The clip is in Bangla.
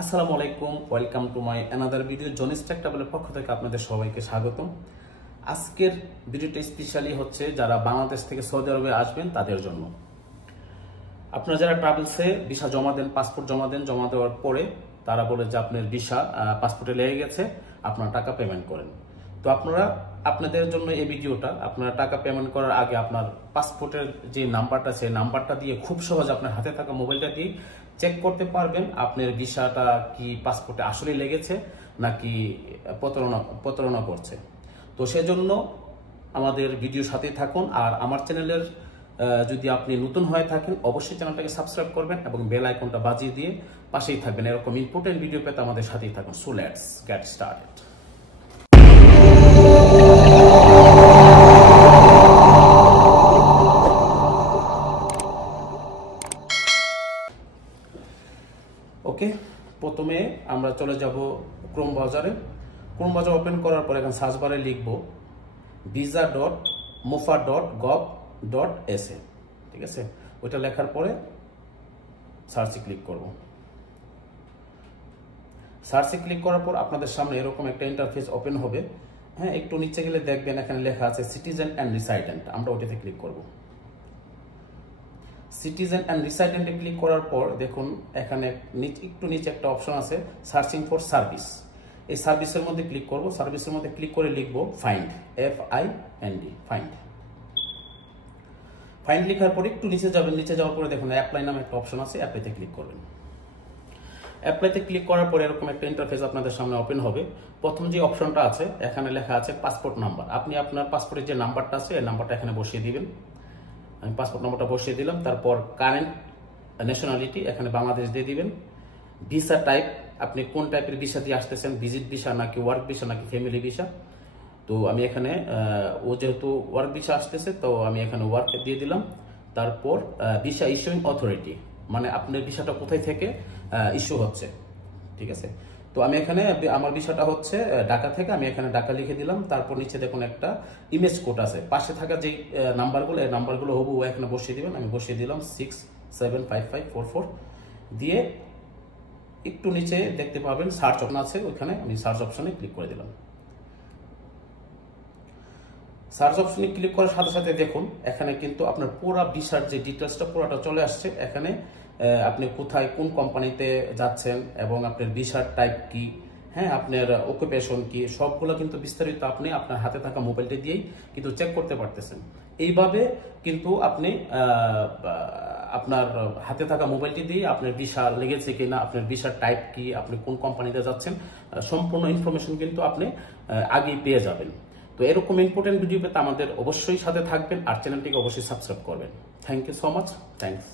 আসসালামু আলাইকুম, welcome to my another video. Joni's tech ট্রাভেলের পক্ষ থেকে আপনাদের সবাইকে স্বাগতম। আজকের ভিডিওটা স্পেশালি হচ্ছে যারা বাংলাদেশ থেকে সৌদি আরবে আসবেন তাদের জন্য। আপনারা যারা ট্রাভেলসে ভিসা জমা দেন, পাসপোর্ট জমা দেন, জমা দেওয়ার পরে তারা বলে যে আপনার ভিসা পাসপোর্টে লেগে গেছে, আপনারা টাকা পেমেন্ট করেন। তো আপনাদের জন্য এই ভিডিওটা। আপনারা টাকা পেমেন্ট করার আগে আপনার পাসপোর্টের যে নাম্বারটা, সেই নাম্বারটা দিয়ে খুব সহজে আপনার হাতে থাকা মোবাইলটা দিয়ে চেক করতে পারবেন আপনার ভিসাটা কি পাসপোর্টে আসলে লেগেছে নাকি প্রতারণা করছে। তো সেজন্য আমাদের ভিডিওর সাথেই থাকুন। আর আমার চ্যানেলের যদি আপনি নতুন হয়ে থাকেন অবশ্যই চ্যানেলটাকে সাবস্ক্রাইব করবেন এবং বেল আইকনটা বাজিয়ে দিয়ে পাশেই থাকবেন। এরকম ইম্পর্টেন্ট ভিডিও পেতে আমাদের সাথেই থাকুন। So let's get started. Okay, প্রথমে আমরা চলে যাব ক্রোম ব্রাউজারে। ক্রোম ব্রাউজার ওপেন করার পর এখানে সার্চ বারে লিখব visa.mofa.gov.sa। ঠিক আছে, ওইটা লেখার পরে সার্চে ক্লিক করব। সার্চে ক্লিক করার পর আপনাদের সামনে এরকম একটা ইন্টারফেস ওপেন হবে। হ্যাঁ, একটু নিচে গেলে দেখবেন এখানে লেখা আছে সিটিজেন অ্যান্ড রিসাইডেন্ট। আমরা ওইটাতে ক্লিক করব। সিটিজেন অ্যান্ড রিসাইডেন্টে ক্লিক করার পর দেখুন এখানে একটু নিচে একটা অপশন আছে সার্চিং ফর সার্ভিস। এই সার্ভিসের মধ্যে ক্লিক করব। সার্ভিসের মধ্যে ক্লিক করে লিখব ফাইন্ড, FIND, ফাইন্ড। ফাইন্ড লেখার পরে একটু নিচে যাবেন। নিচে যাওয়ার পরে দেখুন অ্যাপ্লাই নামে একটা অপশন আছে, অ্যাপ্লাইতে ক্লিক করবেন। অ্যাপ্লাইতে ক্লিক করার পরে এরকম একটা ইন্টারফেস আপনাদের সামনে ওপেন হবে। প্রথম যে অপশনটা আছে এখানে লেখা আছে পাসপোর্ট নাম্বার। আপনি আপনার পাসপোর্টের যে নাম্বারটা আছে এই নাম্বারটা এখানে বসিয়ে দিবেন। আমি পাসপোর্ট নাম্বারটা বসিয়ে দিলাম। তারপর কারেন্ট ন্যাশনালিটি এখানে বাংলাদেশ দিয়ে দিবেন। ভিসা টাইপ, আপনি কোন টাইপের ভিসা দিয়ে আসতেছেন, ভিজিট ভিসা নাকি ওয়ার্ক ভিসা নাকি ফ্যামিলি ভিসা। তো আমি এখানে ও যেহেতু ওয়ার্ক ভিসা আসতেছে তো আমি এখানে ওয়ার্ক দিয়ে দিলাম। তারপর ভিসা ইস্যুইং অথরিটি, মানে আপনার ভিসাটা কোথায় থেকে ইস্যু হচ্ছে। ঠিক আছে, তো আমি এখানে আমার ভিসাটা হচ্ছে ঢাকা থেকে, আমি এখানে ঢাকা লিখে দিলাম। তারপর নিচে দেখুন একটা ইমেজ কোড আছে, পাশে থাকা যে নাম্বারগুলো এই নাম্বারগুলো হুবহু এখানে বসিয়ে দিবেন। আমি বসিয়ে দিলাম 675544 দিয়ে একটু নিচে দেখতে পাবেন সার্চ অপশন আছে, ওইখানে আমি সার্চ অপশনে ক্লিক করে দিলাম। সার্চ অপশনে ক্লিক করার সাথে সাথে দেখুন এখানে কিন্তু আপনার পুরো ভিসার যে ডিটেলসটা পুরোটা চলে আসছে। এখানে আপনি কোথায় কোন কোম্পানিতে যাচ্ছেন এবং আপনার ভিসার টাইপ কি, হ্যাঁ আপনার অকুপেশন কি, সবগুলো কিন্তু বিস্তারিত আপনি আপনার হাতে থাকা মোবাইলটা দিয়েই কিন্তু চেক করতে পারতেছেন। এইভাবে কিন্তু আপনি আপনার হাতে থাকা মোবাইলটি দিয়ে আপনার ভিসা লেগেছে কিনা, আপনার ভিসার টাইপ কি, আপনি কোন কোম্পানিতে যাচ্ছেন, সম্পূর্ণ ইনফরমেশন কিন্তু আপনি আগেই পেয়ে যাবেন। তো এরকম ইম্পর্টেন্ট ভিডিও পেতে আমাদের অবশ্যই সাথে থাকবেন আর চ্যানেলটিকে অবশ্যই সাবস্ক্রাইব করবেন। Thank you so much. Thanks.